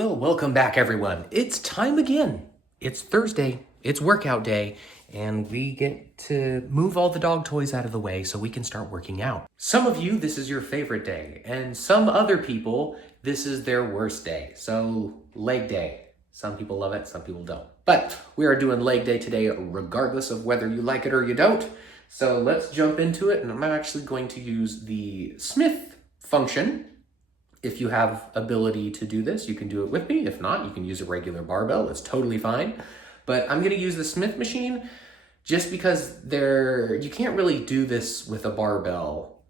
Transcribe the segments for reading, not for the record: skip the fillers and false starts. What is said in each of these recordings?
Well, welcome back everyone. It's time again. It's Thursday, it's workout day, and we get to move all the dog toys out of the way so we can start working out. Some of you, this is your favorite day, and some other people, this is their worst day. So, leg day. Some people love it, some people don't. But we are doing leg day today regardless of whether you like it or you don't. So let's jump into it, and I'm actually going to use the Smith function. If you have ability to do this, you can do it with me. If not, you can use a regular barbell. It's totally fine. But I'm going to use the Smith machine just because you can't really do this with a barbell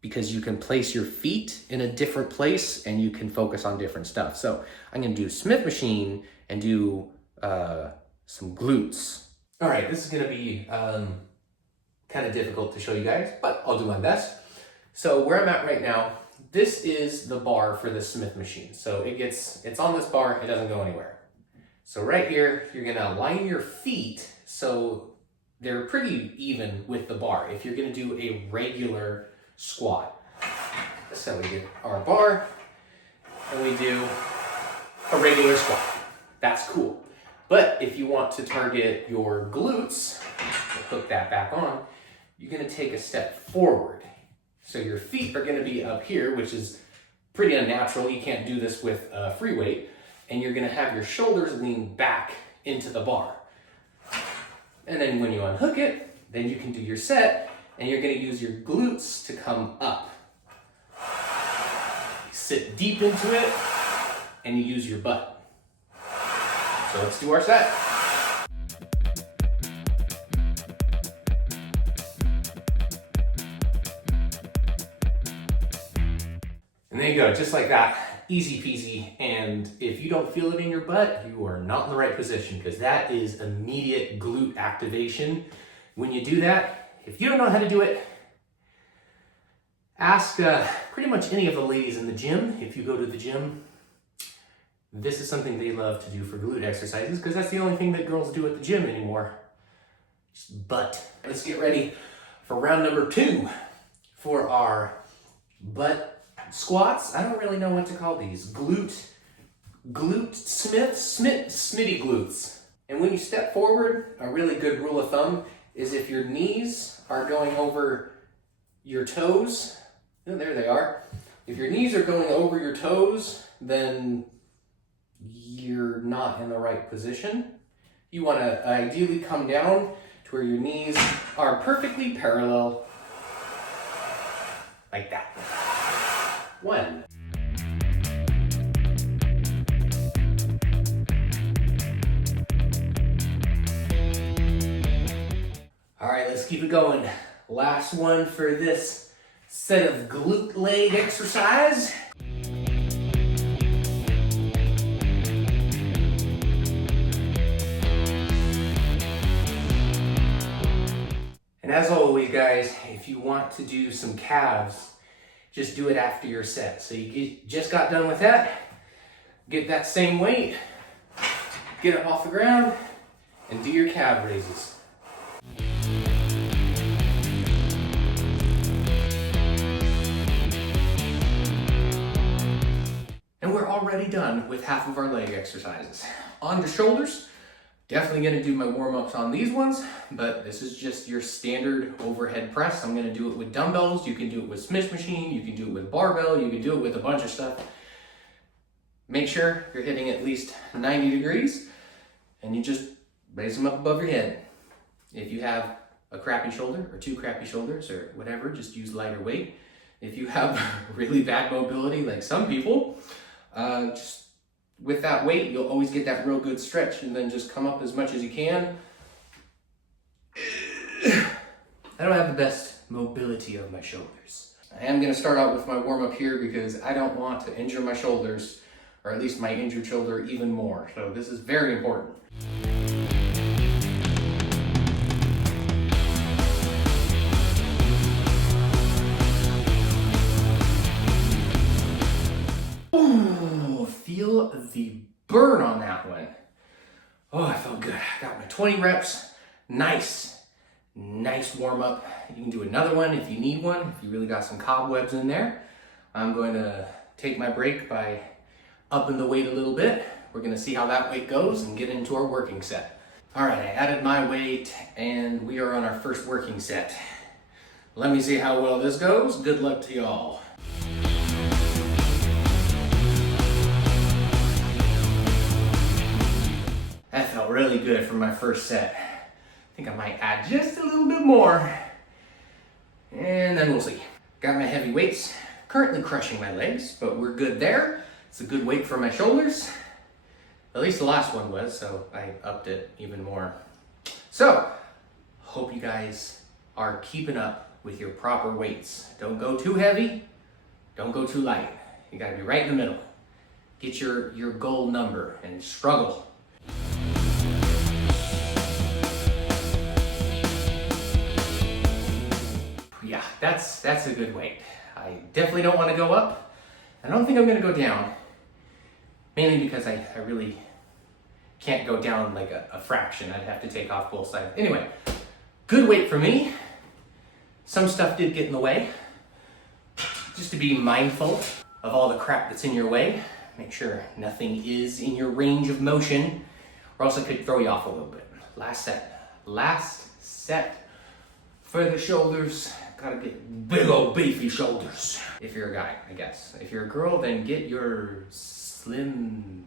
because you can place your feet in a different place and you can focus on different stuff. So I'm going to do Smith machine and do some glutes. All right, this is going to be kind of difficult to show you guys, but I'll do my best. So where I'm at right now, this is the bar for the Smith machine. So it's on this bar, it doesn't go anywhere. So right here, you're gonna line your feet so they're pretty even with the bar if you're gonna do a regular squat. So we get our bar and we do a regular squat. That's cool. But if you want to target your glutes, we'll hook that back on, you're gonna take a step forward. So your feet are going to be up here, which is pretty unnatural. You can't do this with free weight. And you're going to have your shoulders lean back into the bar. And then when you unhook it, then you can do your set, and you're going to use your glutes to come up. You sit deep into it, and you use your butt. So let's do our set. And there you go, just like that, easy peasy. And if you don't feel it in your butt, you are not in the right position because that is immediate glute activation. When you do that, if you don't know how to do it, ask pretty much any of the ladies in the gym. If you go to the gym, this is something they love to do for glute exercises because that's the only thing that girls do at the gym anymore. Just butt. Let's get ready for round number 2 for our butt squats. I don't really know what to call these. Smitty glutes. And when you step forward, a really good rule of thumb is if your knees are going over your toes, oh, there they are. If your knees are going over your toes, then you're not in the right position. You want to ideally come down to where your knees are perfectly parallel, like that. 1. All right, let's keep it going. Last one for this set of glute leg exercise. And as always, guys, if you want to do some calves, just do it after your set. So you just got done with that, get that same weight, get up off the ground, and do your calf raises. And we're already done with half of our leg exercises. On to shoulders. Definitely gonna do my warm-ups on these ones, but this is just your standard overhead press. I'm gonna do it with dumbbells. You can do it with Smith machine. You can do it with barbell. You can do it with a bunch of stuff. Make sure you're hitting at least 90 degrees and you just raise them up above your head. If you have a crappy shoulder or 2 crappy shoulders or whatever, just use lighter weight. If you have really bad mobility like some people, just with that weight, you'll always get that real good stretch and then just come up as much as you can. I don't have the best mobility of my shoulders. I am going to start out with my warm-up here because I don't want to injure my shoulders, or at least my injured shoulder, even more. So this is very important. Feel the burn on that one. Oh, I felt good. I got my 20 reps. Nice warm up. You can do another one if you need one, if you really got some cobwebs in there. I'm going to take my break by upping the weight a little bit. We're gonna see how that weight goes and get into our working set. All right, I added my weight and we are on our first working set. Let me see how well this goes. Good luck to y'all. That felt really good for my first set. I think I might add just a little bit more. And then we'll see. Got my heavy weights, currently crushing my legs, but we're good there. It's a good weight for my shoulders. At least the last one was, so I upped it even more. So, hope you guys are keeping up with your proper weights. Don't go too heavy, don't go too light. You gotta be right in the middle. Get your goal number and struggle. Yeah, that's a good weight. I definitely don't want to go up. I don't think I'm gonna go down. Mainly because I really can't go down like a fraction. I'd have to take off both sides. Anyway, good weight for me. Some stuff did get in the way. Just to be mindful of all the crap that's in your way. Make sure nothing is in your range of motion, or else it could throw you off a little bit. Last set for the shoulders. Gotta get big old beefy shoulders. If you're a guy, I guess. If you're a girl, then get your slender,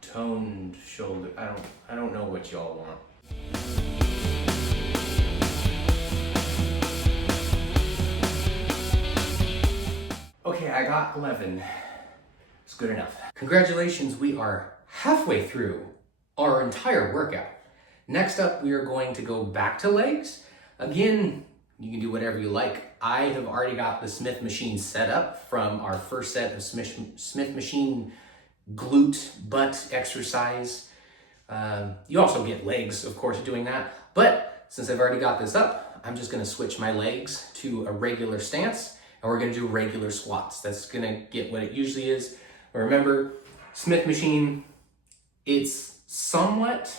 toned shoulder. I don't know what y'all want. Okay, I got 11. It's good enough. Congratulations, we are halfway through our entire workout. Next up, we are going to go back to legs. Again, you can do whatever you like. I have already got the Smith machine set up from our first set of Smith machine glute butt exercise. You also get legs, of course, doing that. But since I've already got this up, I'm just gonna switch my legs to a regular stance, and we're gonna do regular squats. That's gonna get what it usually is. But remember, Smith machine, it's somewhat,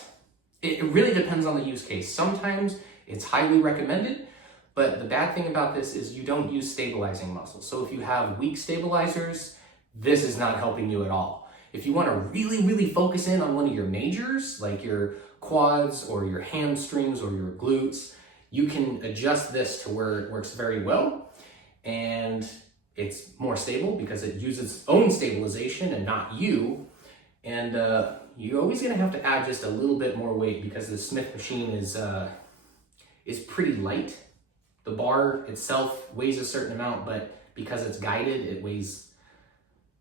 it really depends on the use case. Sometimes it's highly recommended, but the bad thing about this is you don't use stabilizing muscles. So if you have weak stabilizers, this is not helping you at all. If you want to really focus in on one of your majors, like your quads or your hamstrings or your glutes, you can adjust this to where it works very well. And it's more stable because it uses its own stabilization and not you. And you're always gonna have to add just a little bit more weight because the Smith machine is pretty light. The bar itself weighs a certain amount, but because it's guided, it weighs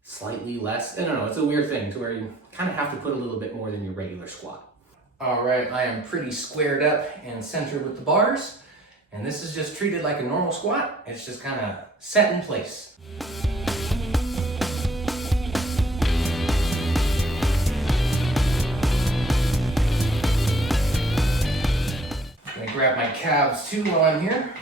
slightly less. I don't know, it's a weird thing to where you kind of have to put a little bit more than your regular squat. All right, I am pretty squared up and centered with the bars. And this is just treated like a normal squat. It's just kind of set in place. I'm gonna grab my calves too while I'm here.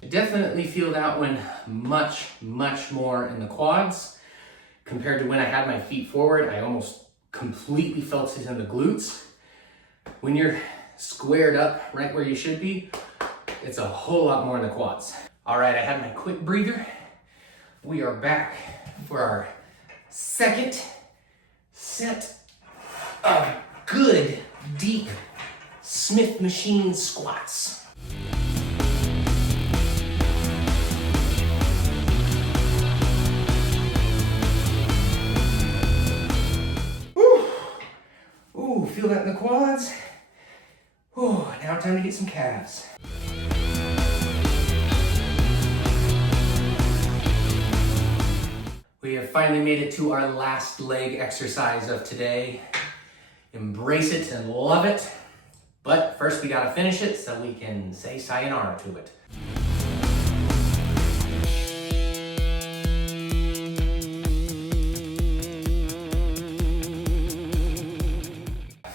I definitely feel that one much more in the quads compared to when I had my feet forward. I almost completely felt it in the glutes. When you're squared up right where you should be, it's a whole lot more in the quads. All right, I had my quick breather. We are back for our second set of good, deep Smith machine squats. Ooh, feel that in the quads? Ooh, now time to get some calves. We have finally made it to our last leg exercise of today. Embrace it and love it. But first we gotta finish it so we can say sayonara to it.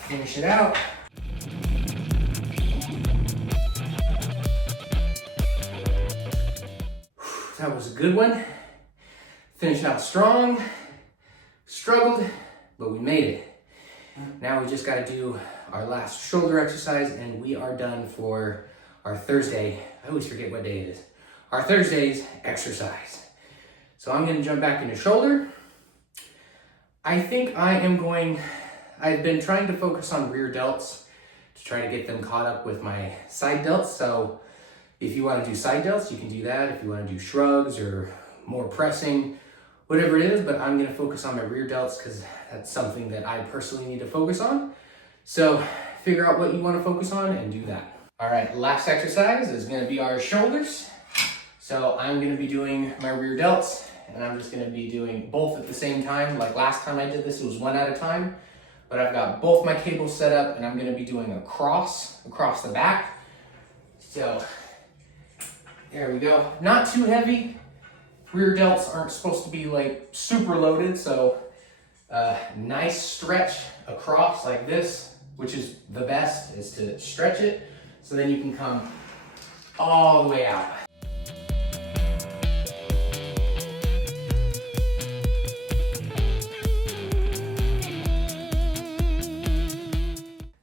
Finish it out. That was a good one. Finished out strong, struggled, but we made it. Now we just gotta do our last shoulder exercise and we are done for our Thursday, I always forget what day it is, our Thursday's exercise. So I'm gonna jump back into shoulder. I think I've been trying to focus on rear delts to try to get them caught up with my side delts. So if you wanna do side delts, you can do that. If you wanna do shrugs or more pressing, whatever it is, but I'm gonna focus on my rear delts because that's something that I personally need to focus on. So figure out what you wanna focus on and do that. All right, last exercise is gonna be our shoulders. So I'm gonna be doing my rear delts, and I'm just gonna be doing both at the same time. Like last time I did this, it was one at a time, but I've got both my cables set up and I'm gonna be doing a cross across the back. So there we go. Not too heavy. Rear delts aren't supposed to be like super loaded, so nice stretch across like this, which is the best, is to stretch it so then you can come all the way out.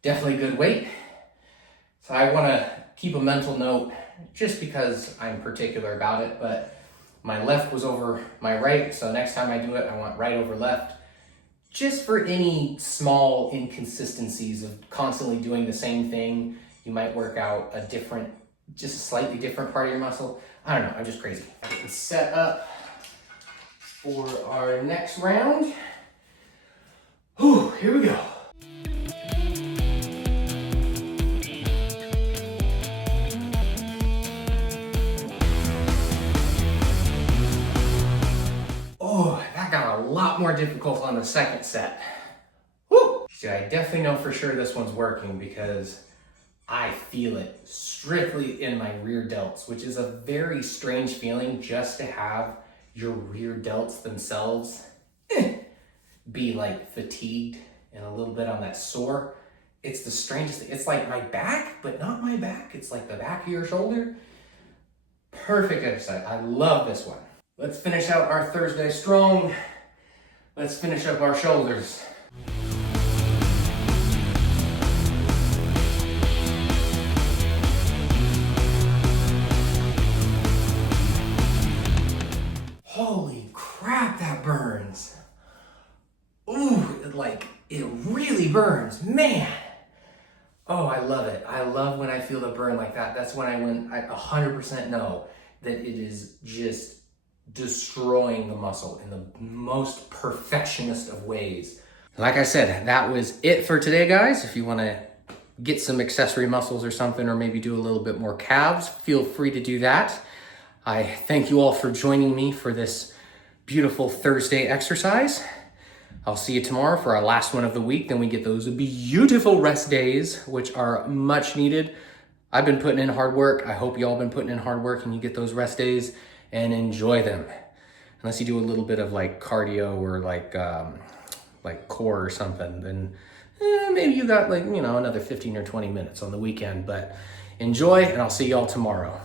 Definitely good weight. So I want to keep a mental note just because I'm particular about it, but my left was over my right, so next time I do it, I want right over left. Just for any small inconsistencies of constantly doing the same thing, you might work out just a slightly different part of your muscle. I don't know, I'm just crazy. Let's set up for our next round. Whew, here we go. Oh, that got a lot more difficult on the second set. Woo! See, I definitely know for sure this one's working because I feel it strictly in my rear delts, which is a very strange feeling just to have your rear delts themselves be like fatigued and a little bit on that sore. It's the strangest thing. It's like my back, but not my back. It's like the back of your shoulder. Perfect exercise. I love this one. Let's finish out our Thursday strong. Let's finish up our shoulders. Holy crap, that burns. Ooh, it really burns, man. Oh, I love it. I love when I feel the burn like that. That's when I 100% know that it is just destroying the muscle in the most perfectionist of ways. Like I said, that was it for today, guys. If you want to get some accessory muscles or something, or maybe do a little bit more calves, feel free to do that. I thank you all for joining me for this beautiful Thursday exercise. I'll see you tomorrow for our last one of the week. Then we get those beautiful rest days, which are much needed. I've been putting in hard work. I hope you all been putting in hard work and you get those rest days and enjoy them. Unless you do a little bit of like cardio or like core or something, then maybe you got another 15 or 20 minutes on the weekend, but enjoy, and I'll see y'all tomorrow.